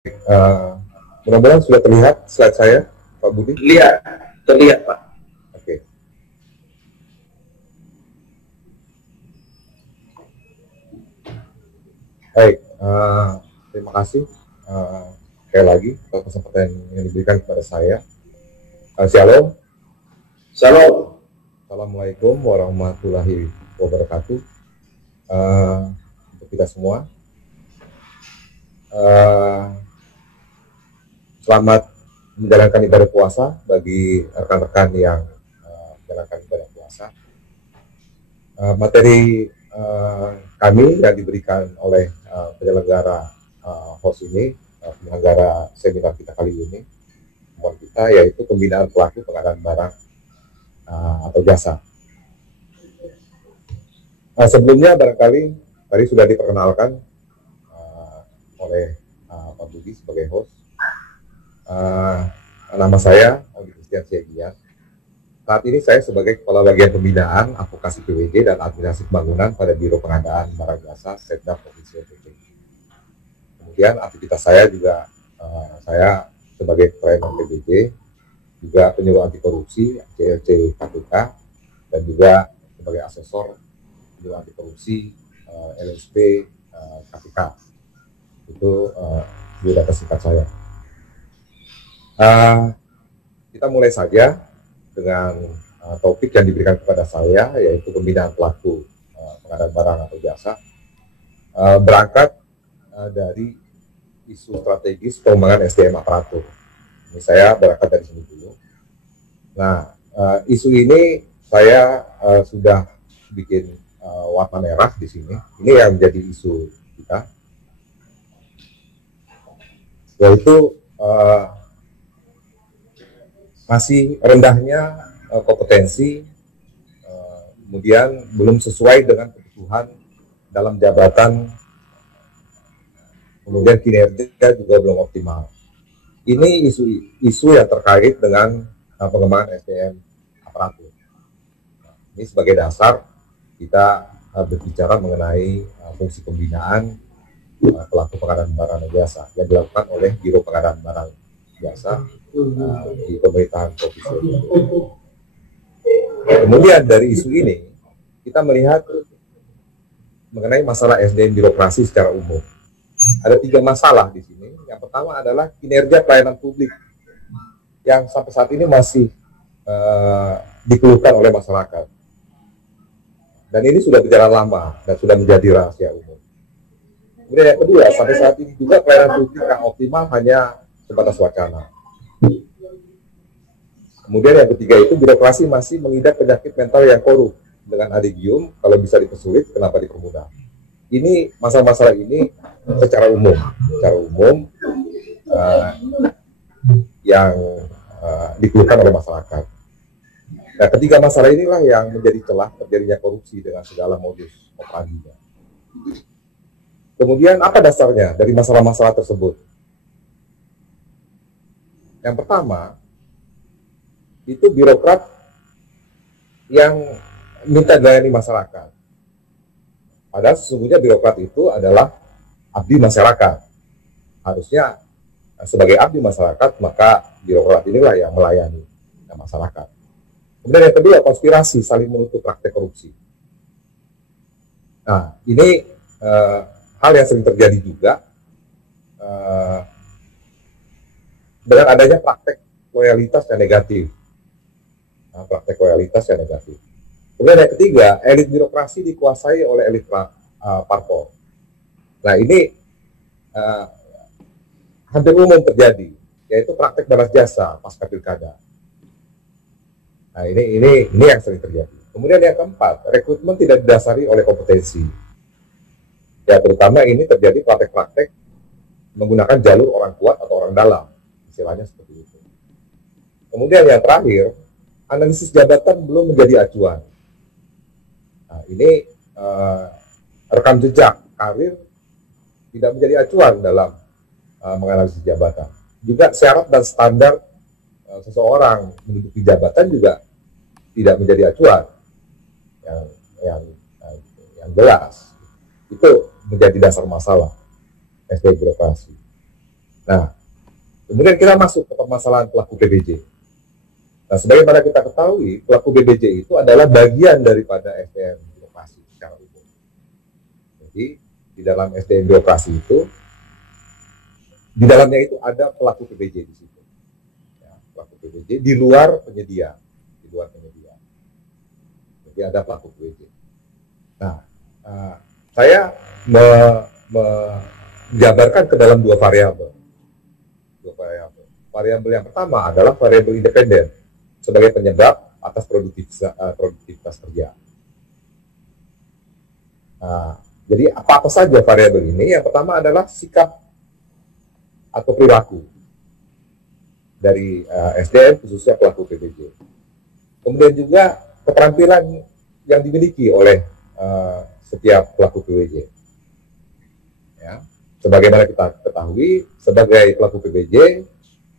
Mudah-mudahan sudah terlihat slide saya, Pak Budi. Lihat, terlihat Pak. Oke. Baik, terima kasih sekali lagi atas kesempatan yang diberikan kepada saya. Shalom. Shalom. Assalamualaikum warahmatullahi wabarakatuh. Untuk kita semua, selamat menjalankan ibadah puasa bagi rekan-rekan yang menjalankan ibadah puasa. Materi kami yang diberikan oleh penyelenggara host ini, penyelenggara seminar kita kali ini, kita yaitu pembinaan pelaku pengadaan barang atau jasa. Sebelumnya barangkali tadi sudah diperkenalkan oleh Pak Budi sebagai host. Nama saya Aldi Christian Siagian. Saat ini saya sebagai Kepala Bagian Pembinaan, Advokasi PWJ dan Administrasi Pembangunan pada Biro Pengadaan Barang Jasa Setda Provinsi NTT. Kemudian aktivitas saya juga saya sebagai Ketua PBJ, juga penyuluh anti korupsi CLC KPK, dan juga sebagai asesor penyuluh anti korupsi LSP KPK. Itu biodata singkat saya. Kita mulai saja dengan topik yang diberikan kepada saya, yaitu pembinaan pelaku pengadaan barang atau jasa, berangkat dari isu strategis pengembangan SDM aparatur. Ini saya berangkat dari sini dulu. Nah, isu ini saya sudah bikin warna merah di sini. Ini yang menjadi isu kita, yaitu masih rendahnya kompetensi, kemudian belum sesuai dengan kebutuhan dalam jabatan, kemudian kinerja juga belum optimal. Ini isu yang terkait dengan pengembangan SDM aparatur. Ini sebagai dasar kita berbicara mengenai fungsi pembinaan pelaku pengadaan barang dan jasa yang dilakukan oleh Biro Pengadaan Barang Jasa di pemerintahan provinsi. Kemudian dari isu ini kita melihat mengenai masalah SDM birokrasi secara umum. Ada 3 masalah di sini. Yang pertama adalah kinerja pelayanan publik yang sampai saat ini masih dikeluhkan oleh masyarakat. Dan ini sudah berjalan lama dan sudah menjadi rahasia umum. Kemudian yang kedua, sampai saat ini juga pelayanan publik yang optimal hanya sebatas wacana. Kemudian yang ketiga itu birokrasi masih mengidap penyakit mental yang korup dengan adigium, kalau bisa dipersulit kenapa dipermudah. Ini masalah-masalah ini secara umum yang dikeluhkan oleh masyarakat. Nah, ketiga masalah inilah yang menjadi celah terjadinya korupsi dengan segala modus operandinya. Kemudian apa dasarnya dari masalah-masalah tersebut? Yang pertama, itu birokrat yang minta dilayani masyarakat. Padahal sesungguhnya birokrat itu adalah abdi masyarakat. Harusnya sebagai abdi masyarakat, maka birokrat inilah yang melayani masyarakat. Kemudian yang kedua, konspirasi saling menutup praktek korupsi. Nah, ini hal yang sering terjadi juga dengan adanya praktek loyalitas yang negatif. Praktek loyalitas yang negatif. Kemudian yang ketiga, elit birokrasi dikuasai oleh elit parpol. Nah, ini hampir umum terjadi, yaitu praktek balas jasa pasca pilkada. Nah, ini yang sering terjadi. Kemudian yang keempat, rekrutmen tidak didasari oleh kompetensi. Ya, terutama ini terjadi praktek-praktek menggunakan jalur orang kuat atau orang dalam, istilahnya seperti itu. Kemudian yang terakhir, analisis jabatan belum menjadi acuan. Nah, ini rekam jejak karir tidak menjadi acuan dalam menganalisis jabatan. Juga syarat dan standar seseorang menduduki jabatan juga tidak menjadi acuan yang jelas. Itu menjadi dasar masalah SDM birokrasi. Nah, kemudian kita masuk ke permasalahan pelaku PBJ. Nah, sebagaimana kita ketahui, pelaku PBJ itu adalah bagian daripada SDM birokrasi secara umum. Jadi, di dalam SDM birokrasi itu, di dalamnya itu ada pelaku PBJ di situ. Ya, pelaku PBJ di luar penyedia. Jadi ada pelaku PBJ. Nah, saya menjabarkan ke dalam dua variabel. Variabel yang pertama adalah variabel independen sebagai penyebab atas produktivitas kerja. Nah, jadi apa saja variabel ini? Yang pertama adalah sikap atau perilaku dari SDM khususnya pelaku PBJ. Kemudian juga keterampilan yang dimiliki oleh setiap pelaku PBJ. Ya, sebagaimana kita ketahui, sebagai pelaku PBJ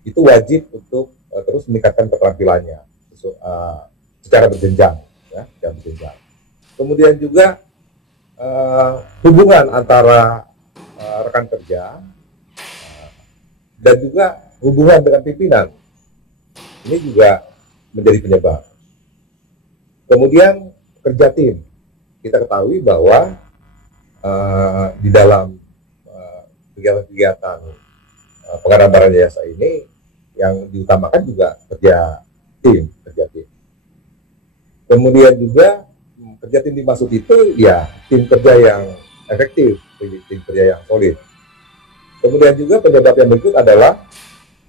itu wajib untuk terus meningkatkan keterampilannya secara berjenjang, ya, secara berjenjang. Kemudian juga hubungan antara rekan kerja dan juga hubungan dengan pimpinan ini juga menjadi penyebab. Kemudian kerja tim, kita ketahui bahwa di dalam kegiatan-kegiatan pengadaan barang jasa ini yang diutamakan juga kerja tim. Kemudian juga kerja tim dimaksud itu ya tim kerja yang efektif, tim kerja yang solid. Kemudian juga penyebab yang berikut adalah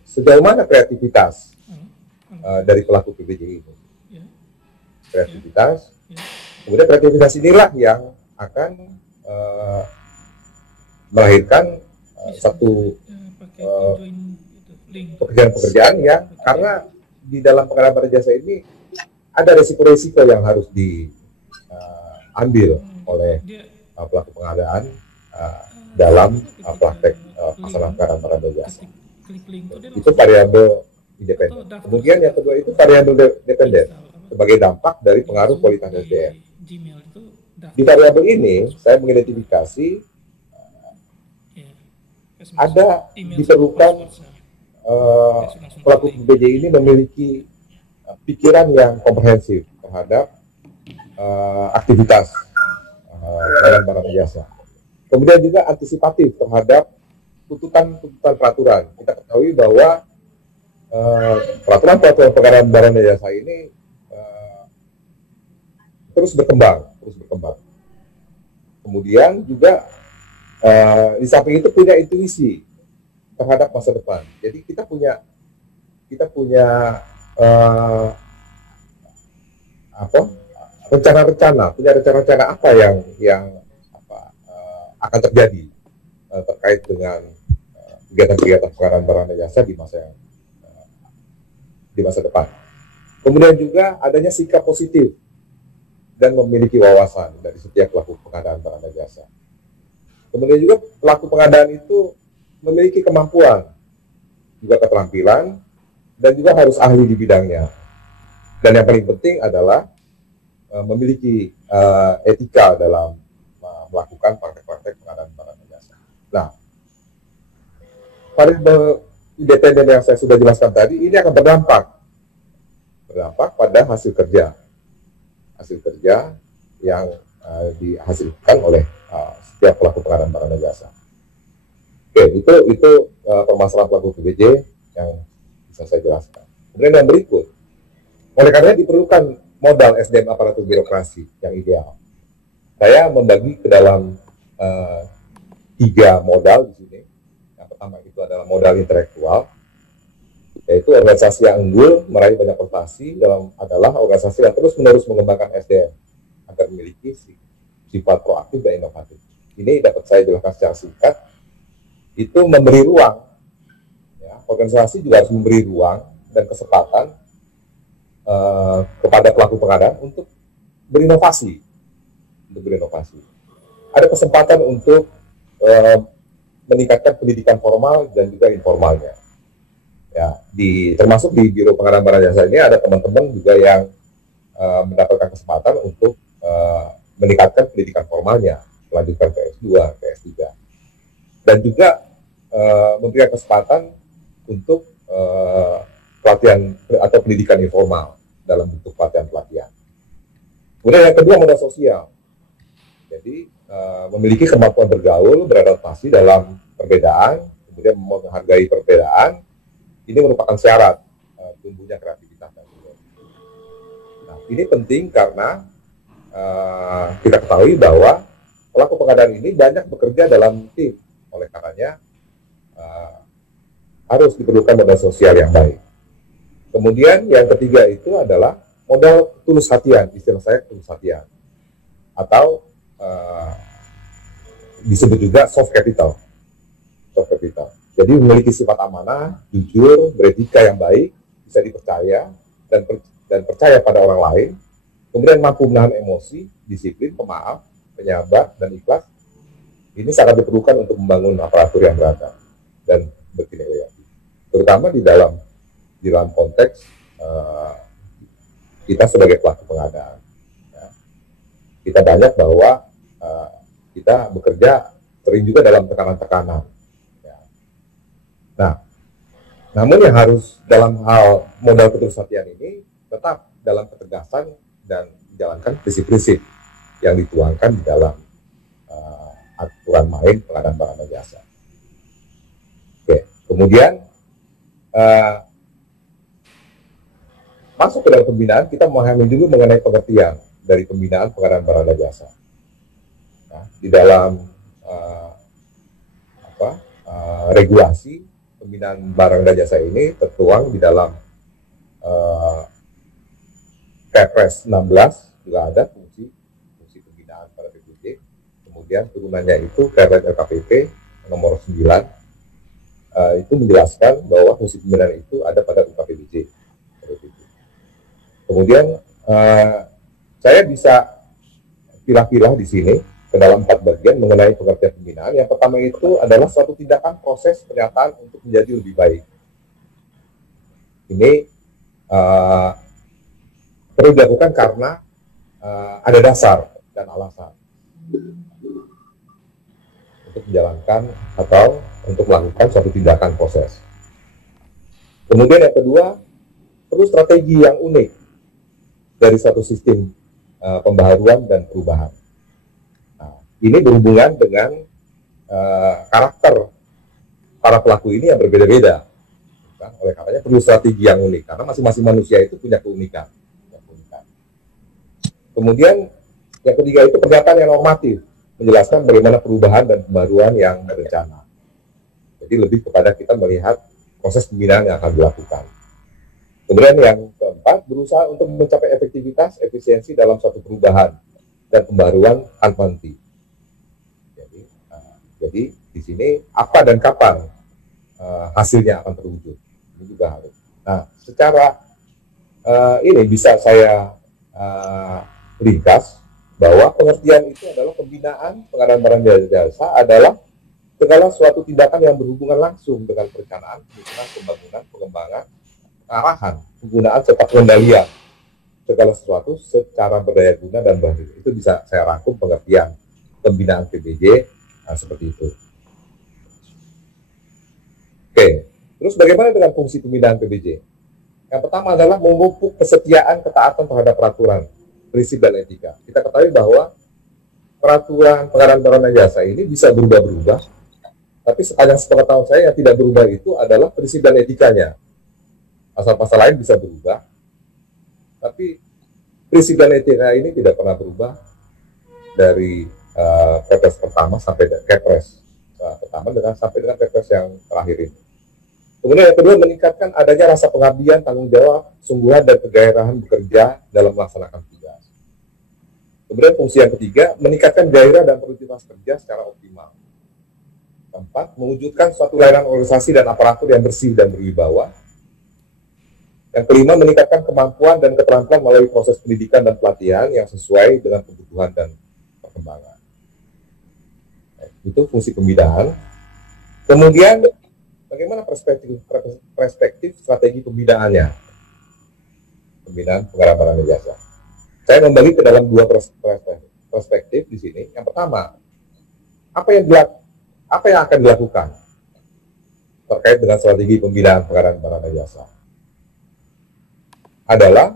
sejauh mana kreativitas dari pelaku PBJ ini. Kreativitas, kemudian kreativitas inilah yang akan melahirkan satu pekerjaan-pekerjaan yang karena di dalam pengadaan barang jasa ini ada resiko-resiko yang harus diambil oleh pelaku pengadaan dalam praktek pelaksanaan pengadaan barang jasa. Itu variabel independen. Kemudian yang kedua itu variabel dependen sebagai dampak dari pengaruh kualitas SDM. Di variabel ini saya mengidentifikasi ada diperlukan pelaku PBJ ini memiliki pikiran yang komprehensif terhadap aktivitas barang jasa. Kemudian juga antisipatif terhadap tuntutan peraturan. Kita ketahui bahwa peraturan pengadaan barang jasa ini terus berkembang. Kemudian juga di samping itu punya intuisi terhadap masa depan. Jadi kita punya rencana-rencana apa yang akan terjadi terkait dengan kegiatan-kegiatan pengadaan barang dan jasa di masa depan. Kemudian juga adanya sikap positif dan memiliki wawasan dari setiap pelaku pengadaan barang dan jasa. Kemudian juga pelaku pengadaan itu memiliki kemampuan, juga keterampilan, dan juga harus ahli di bidangnya. Dan yang paling penting adalah memiliki etika dalam melakukan praktek-praktek pengadaan barang dan jasa. Nah, variabel independen yang saya sudah jelaskan tadi ini akan berdampak pada hasil kerja yang dihasilkan oleh setiap pelaku pengadaan barang dan jasa. Oke, itu permasalahan pelaku PBJ yang bisa saya jelaskan. Kemudian yang berikut, oleh karena diperlukan modal SDM aparatur birokrasi yang ideal. Saya membagi ke dalam 3 modal di sini. Yang pertama itu adalah modal intelektual, yaitu organisasi yang unggul meraih banyak prestasi adalah organisasi yang terus-menerus mengembangkan SDM agar memiliki sifat proaktif dan inovatif. Ini dapat saya jelaskan secara singkat. Itu memberi ruang, ya, organisasi juga harus memberi ruang dan kesempatan kepada pelaku pengadaan untuk berinovasi. Ada kesempatan untuk meningkatkan pendidikan formal dan juga informalnya. Ya, termasuk di Biro Pengadaan Barang Jasa ini ada teman-teman juga yang mendapatkan kesempatan untuk meningkatkan pendidikan formalnya, melanjutkan ke S2, ke S3. Dan juga memberikan kesempatan untuk pelatihan atau pendidikan informal dalam bentuk pelatihan-pelatihan. Kemudian yang kedua, modal sosial. Jadi memiliki kemampuan bergaul, beradaptasi dalam perbedaan, kemudian menghargai perbedaan, ini merupakan syarat tumbuhnya kreativitas. Nah, ini penting karena kita ketahui bahwa pelaku pengadaan ini banyak bekerja dalam tim, oleh karenanya harus diperlukan modal sosial yang baik. Kemudian yang ketiga itu adalah modal tulus hatian, istilah saya tulus hatian, atau disebut juga soft capital. Soft capital. Jadi memiliki sifat amanah, jujur, beretika yang baik, bisa dipercaya dan percaya pada orang lain. Kemudian mampu menahan emosi, disiplin, pemaaf, penyabar, dan ikhlas. Ini sangat diperlukan untuk membangun aparatur yang beragam dan berkinerja. Terutama di dalam konteks kita sebagai pelaku pengadaan. Ya. Kita banyak bahwa kita bekerja sering juga dalam tekanan-tekanan. Ya. Nah, namun yang harus dalam hal modal ketulushatian ini tetap dalam ketegasan dan menjalankan prinsip-prinsip yang dituangkan di dalam aturan main pengadaan barang dan jasa. Oke, kemudian masuk ke dalam pembinaan, kita memahami dulu mengenai pengertian dari pembinaan pengadaan barang dan jasa. Nah, di dalam regulasi pembinaan barang dan jasa ini tertuang di dalam Kepres 16 juga ada fungsi pembinaan pada PBJ. Kemudian turunannya itu Permen LKPP nomor 9 itu menjelaskan bahwa fungsi pembinaan itu ada pada UKPBJ. Kemudian saya bisa pilah-pilah di sini ke dalam 4 bagian mengenai pengertian pembinaan. Yang pertama itu adalah suatu tindakan proses penyataan untuk menjadi lebih baik. Ini perlu dilakukan karena ada dasar dan alasan untuk menjalankan atau untuk melakukan suatu tindakan proses. Kemudian yang kedua, perlu strategi yang unik dari suatu sistem pembaharuan dan perubahan. Nah, ini berhubungan dengan karakter para pelaku ini yang berbeda-beda. Oleh karenanya perlu strategi yang unik, karena masing-masing manusia itu punya keunikan. Kemudian yang ketiga itu pernyataan yang normatif, menjelaskan bagaimana perubahan dan pembaruan yang berencana. Jadi lebih kepada kita melihat proses pembinaan yang akan dilakukan. Kemudian yang keempat, berusaha untuk mencapai efektivitas, efisiensi dalam suatu perubahan dan pembaruan tanpa henti. Jadi di sini apa dan kapan hasilnya akan terwujud, ini juga harus. Nah, secara ini bisa saya ringkas bahwa pengertian itu adalah pembinaan pengadaan barang dan jasa adalah segala suatu tindakan yang berhubungan langsung dengan perencanaan, penyusunan, pembangunan, pengembangan, arahan, penggunaan serta pengendalian segala sesuatu secara berdaya guna dan baru. Itu bisa saya rangkum pengertian pembinaan PBJ seperti itu. Oke, terus bagaimana dengan fungsi pembinaan PBJ? Yang pertama adalah memupuk kesetiaan, ketaatan terhadap peraturan, prinsip dan etika. Kita ketahui bahwa peraturan pengadaan barang dan jasa ini bisa berubah-berubah, tapi sepanjang sepengetahuan saya yang tidak berubah itu adalah prinsip dan etikanya. Pasal-pasal lain bisa berubah, tapi prinsip dan etika ini tidak pernah berubah dari Kepres pertama sampai Kepres pertama sampai dengan Kepres yang terakhir ini. Kemudian yang kedua, meningkatkan adanya rasa pengabdian, tanggung jawab, sungguhan dan kegairahan bekerja dalam melaksanakan tugas. Kemudian fungsi yang ketiga, meningkatkan gairah dan produktivitas kerja secara optimal. Keempat, mewujudkan suatu layanan organisasi dan aparatur yang bersih dan berwibawa. Yang kelima, meningkatkan kemampuan dan keterampilan melalui proses pendidikan dan pelatihan yang sesuai dengan kebutuhan dan perkembangan. Itu fungsi pembinaan. Kemudian bagaimana perspektif strategi pembinaannya? Pembinaan pengadaan barang dan jasa. Saya membagi ke dalam 2 perspektif di sini. Yang pertama, apa yang akan dilakukan? terkait dengan strategi pembinaan pengadaan barang dan jasa adalah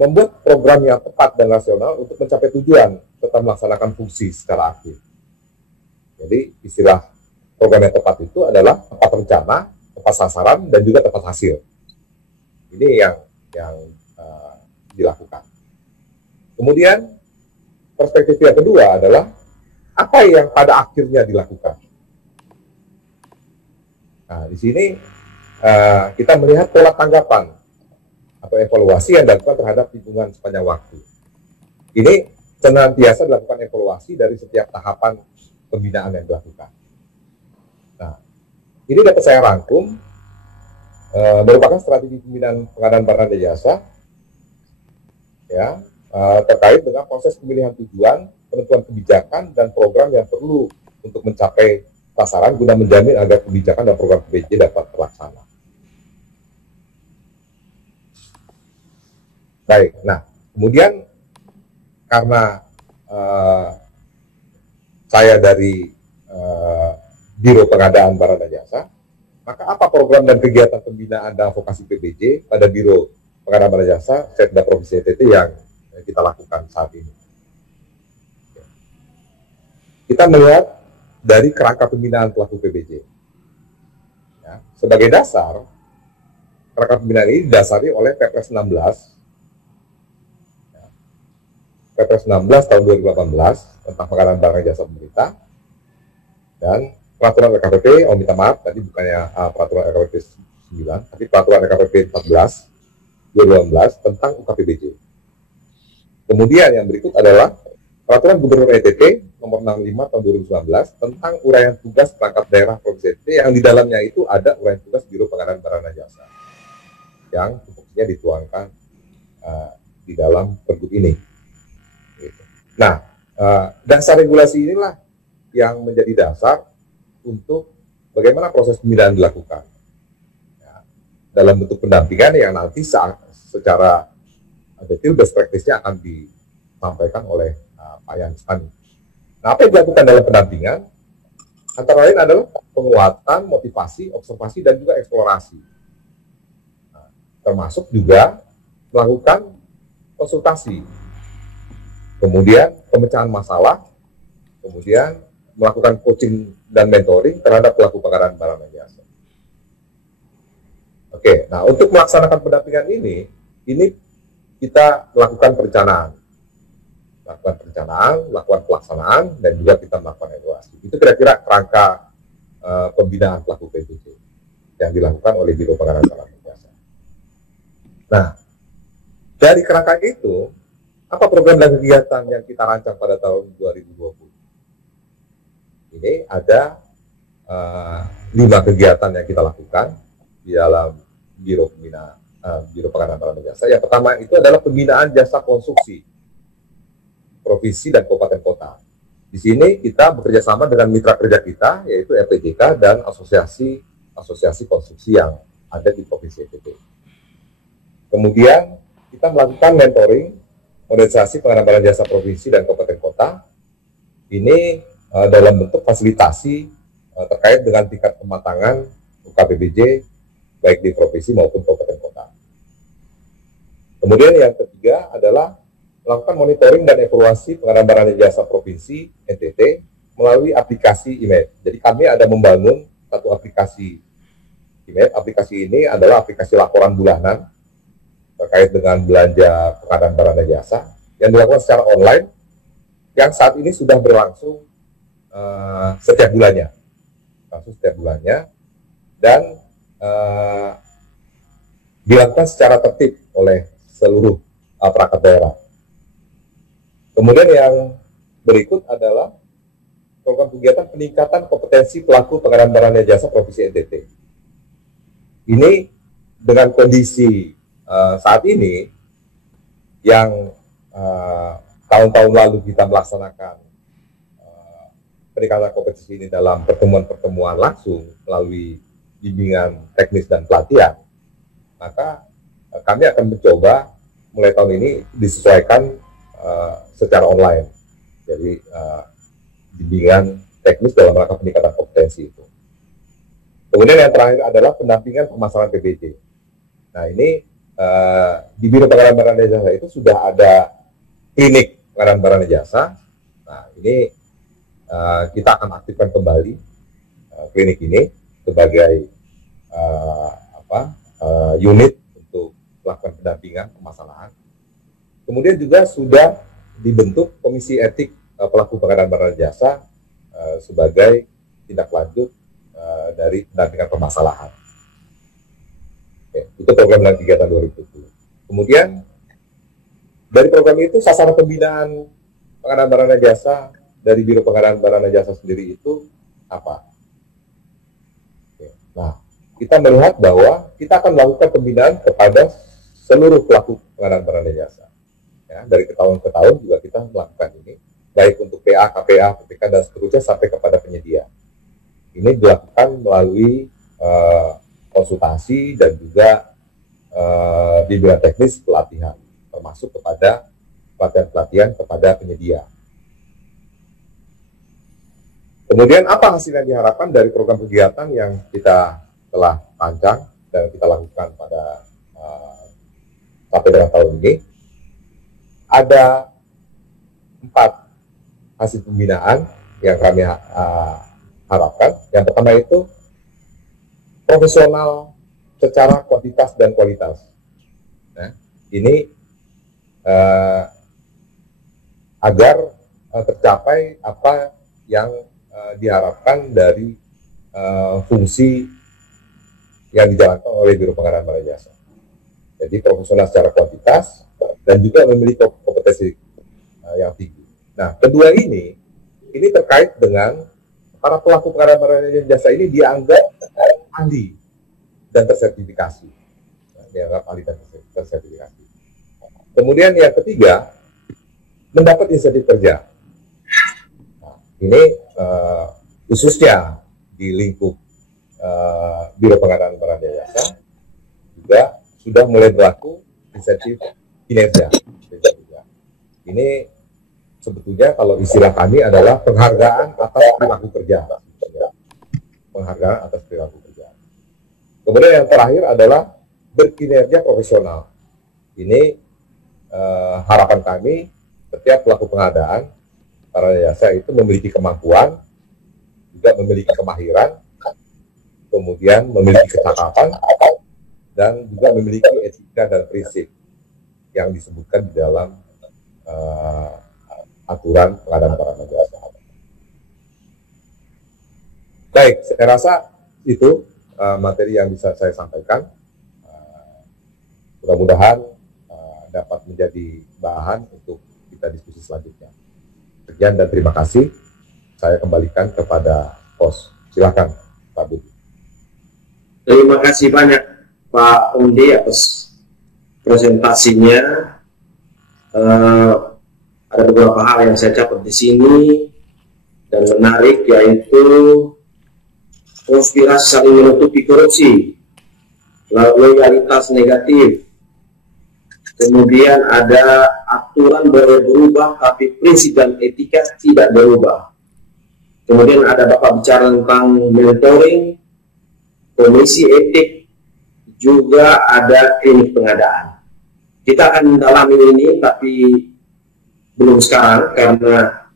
membuat program yang tepat dan rasional untuk mencapai tujuan serta melaksanakan fungsi secara aktif. Jadi istilah program yang tepat itu adalah tepat rencana, tepat sasaran, dan juga tepat hasil. Ini yang dilakukan. Kemudian perspektif yang kedua adalah apa yang pada akhirnya dilakukan. Nah, di sini kita melihat pola tanggapan atau evaluasi yang dilakukan terhadap lingkungan sepanjang waktu. Ini senantiasa dilakukan evaluasi dari setiap tahapan pembinaan yang dilakukan. Nah, ini dapat saya rangkum merupakan strategi pembinaan pengadaan barang dan jasa ya, terkait dengan proses pemilihan tujuan, penentuan kebijakan dan program yang perlu untuk mencapai sasaran guna menjamin agar kebijakan dan program PBJ dapat terlaksana. Baik, nah kemudian karena saya dari Biro Pengadaan Barang dan Jasa, maka apa program dan kegiatan pembinaan dan advokasi PBJ pada Biro Pengadaan Barang dan Jasa Setda Provinsi NTT yang kita lakukan saat ini? Kita melihat dari kerangka pembinaan pelaku PBJ. Ya, sebagai dasar, kerangka pembinaan ini didasari oleh Perpres 16 tahun 2018 tentang pengadaan barang dan jasa pemerintah dan peraturan LKPP, minta maaf tadi bukannya peraturan LKPP 9, tapi peraturan LKPP 14 2018 tentang UKPBJ. Kemudian yang berikut adalah peraturan Gubernur NTT nomor 65 tahun 2019 tentang uraian tugas perangkat daerah Provinsi NTT yang di dalamnya itu ada uraian tugas Biro Pengadaan Barang dan Jasa yang tupoksinya dituangkan di dalam pergub ini. Nah, dasar regulasi inilah yang menjadi dasar untuk bagaimana proses pembinaan dilakukan. Ya, dalam bentuk pendampingan yang nanti secara detail best practice-nya akan disampaikan oleh Pak Yansani. Nah, apa yang dilakukan dalam pendampingan? Antara lain adalah penguatan, motivasi, observasi, dan juga eksplorasi. Nah, termasuk juga melakukan konsultasi. Kemudian pemecahan masalah, kemudian melakukan coaching dan mentoring terhadap pelaku pengadaan barang dan jasa. Oke, nah untuk melaksanakan pendampingan ini kita melakukan perencanaan, melakukan pelaksanaan, dan juga kita melakukan evaluasi. Itu kira-kira kerangka pembinaan pelaku PBJ yang dilakukan oleh Biro Pengadaan Barang dan Jasa. Nah, dari kerangka itu, apa program dan kegiatan yang kita rancang pada tahun 2020? Ini ada 5 kegiatan yang kita lakukan di dalam Biro Pengadaan Barang dan Jasa. Yang pertama itu adalah pembinaan jasa konstruksi provinsi dan kabupaten kota. Di sini kita bekerja sama dengan mitra kerja kita, yaitu RTJK dan asosiasi konstruksi yang ada di Provinsi NTT. Kemudian kita melakukan mentoring modernisasi pengadaan barang jasa provinsi dan kabupaten kota. Ini dalam bentuk fasilitasi terkait dengan tingkat kematangan UKPBJ baik di provinsi maupun kabupaten kota. Kemudian yang ketiga adalah melakukan monitoring dan evaluasi pengadaan barang dan jasa provinsi NTT melalui aplikasi IMED. Jadi kami ada membangun satu aplikasi IMED. Aplikasi ini adalah aplikasi laporan bulanan terkait dengan belanja pengadaan barang dan jasa yang dilakukan secara online yang saat ini sudah berlangsung setiap bulannya, dan dilakukan secara tertib oleh seluruh perangkat daerah. Kemudian yang berikut adalah program kegiatan peningkatan kompetensi pelaku pengadaan barang dan jasa Provinsi NTT. Ini dengan kondisi saat ini yang tahun-tahun lalu kita melaksanakan peningkatan kompetensi ini dalam pertemuan-pertemuan langsung melalui bimbingan teknis dan pelatihan, maka kami akan mencoba mulai tahun ini disesuaikan secara online. Jadi bimbingan teknis dalam rangka peningkatan kompetensi itu. Kemudian yang terakhir adalah pendampingan permasalahan PBJ. Nah ini di Biro Pengadaan Barang dan Jasa itu sudah ada klinik pengadaan barang dan jasa. Nah ini kita akan aktifkan kembali klinik ini sebagai unit untuk melakukan pendampingan permasalahan. Kemudian juga sudah dibentuk komisi etik pelaku pengadaan barang dan jasa sebagai tindak lanjut dari pendampingan permasalahan. Oke, itu program dan kegiatan 2020. Kemudian dari program itu sasaran pembinaan pengadaan barang dan jasa dari Biro Pengadaan Barang dan Jasa sendiri itu apa? Oke, nah, kita melihat bahwa kita akan melakukan pembinaan kepada seluruh pelaku pengadaan barang dan jasa. Ya, dari tahun ke tahun juga kita melakukan ini, baik untuk PA, KPA, PPK, dan seterusnya sampai kepada penyedia. Ini dilakukan melalui konsultasi dan juga bimbingan teknis pelatihan, termasuk kepada pelatihan-pelatihan kepada penyedia. Kemudian apa hasil yang diharapkan dari program kegiatan yang kita telah rancang dan kita lakukan pada sampai dengan tahun ini? Ada 4 hasil pembinaan yang kami harapkan. Yang pertama itu profesional secara kuantitas dan kualitas. Nah, ini agar tercapai apa yang diharapkan dari fungsi yang dijalankan oleh Biro Pengadaan Barang dan Jasa. Jadi profesional secara kuantitas dan juga memiliki kompetensi yang tinggi. Nah, kedua ini terkait dengan para pelaku pengadaan barang dan jasa ini dianggap ahli dan tersertifikasi. Dianggap ahli dan tersertifikasi. Kemudian yang ketiga, mendapat insentif kerja. Nah, ini khususnya di lingkup Biro Pengadaan Barang dan Jasa juga sudah mulai berlaku insentif kinerja. Ini sebetulnya kalau istilah kami adalah penghargaan atas perilaku kerja. Penghargaan atas perilaku kerja. Kemudian yang terakhir adalah berkinerja profesional. Ini harapan kami setiap pelaku pengadaan barang jasa itu memiliki kemampuan, juga memiliki kemahiran, kemudian memiliki kecakapan, dan juga memiliki etika dan prinsip yang disebutkan di dalam aturan pengadaan barang dan jasa. Baik, saya rasa itu materi yang bisa saya sampaikan. Mudah-mudahan dapat menjadi bahan untuk kita diskusi selanjutnya. Sekian dan terima kasih. Saya kembalikan kepada host. Silakan, Pak Budi. Terima kasih banyak Pak Undi atas presentasinya. Ada beberapa hal yang saya catat di sini dan menarik, yaitu konspirasi saling menutupi korupsi, loyalitas negatif, kemudian ada aturan boleh berubah tapi prinsip dan etika tidak berubah. Kemudian ada Bapak bicara tentang mentoring, komisi etik, juga ada klinik pengadaan. Kita akan mendalami ini tapi belum sekarang karena